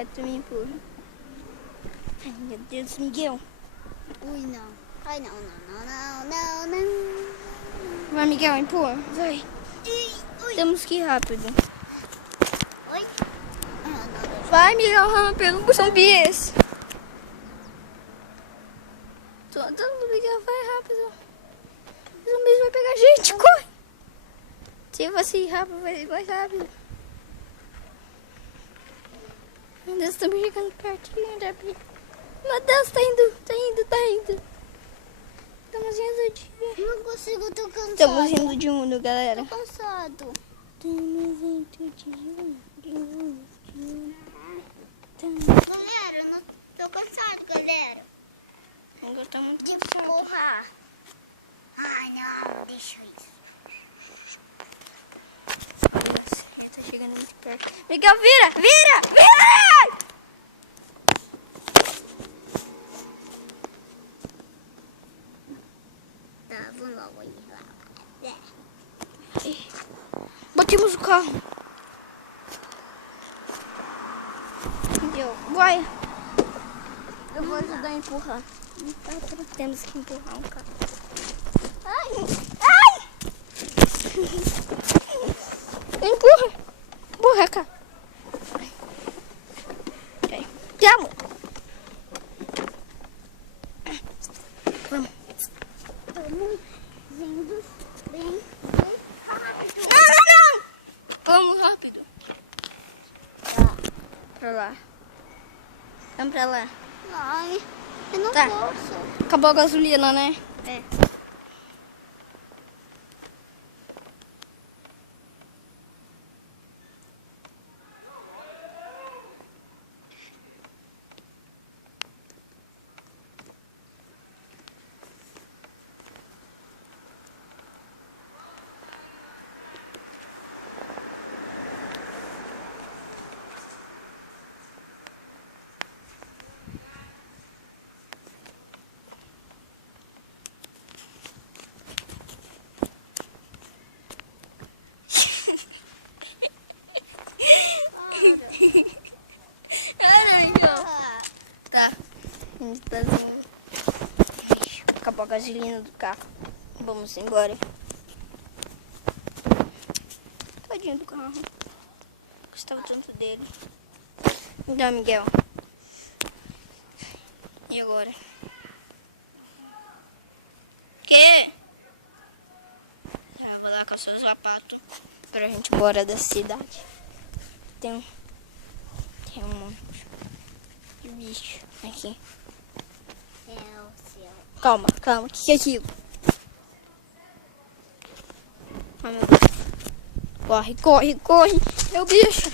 Aí tu me empurra. Ai, meu Deus, Miguel. Ui, não. Ai, não. Vai, Miguel, empurra. Vai. Ui. Temos que ir rápido. Oi? Não. Vai, Miguel, rápido. Os zumbis. Todo Miguel, vai rápido. Os zumbis vão pegar a gente. Corre. Se você ir rápido, vai ir mais rápido. Meu Deus, estamos chegando pertinho da Bia. Meu Deus, tá indo. Estamos indo de... Não consigo, tô cansado. Estamos indo de Uno, galera. Tô cansado. Estamos indo de Uno. Galera, eu não tô cansado, galera. Agora tá muito De cansado. porra. Ai, não, deixa isso. Tá chegando muito perto. Miguel, vira! Tá, vamos logo aí. Batemos o carro. Miguel, vai. Eu vou ajudar a empurrar. Temos que empurrar um carro. Ai! Empurra, cara. Te amo. Vamos. Estamos indo bem rápido. Não. Vamos rápido. Pra lá. Vamos pra lá. Ai, eu não Tá. posso. Acabou a gasolina, né? É. Tá. Acabou a gasolina do carro. Vamos embora. Tadinho do carro. Gostava tanto dele. Então, Miguel. E agora? Que? Vou lá com os seus sapatos pra gente ir embora da cidade. Tem um monte de bicho aqui. É o seu. Calma. O que é aquilo? Ai, meu Deus. Corre. É o bicho.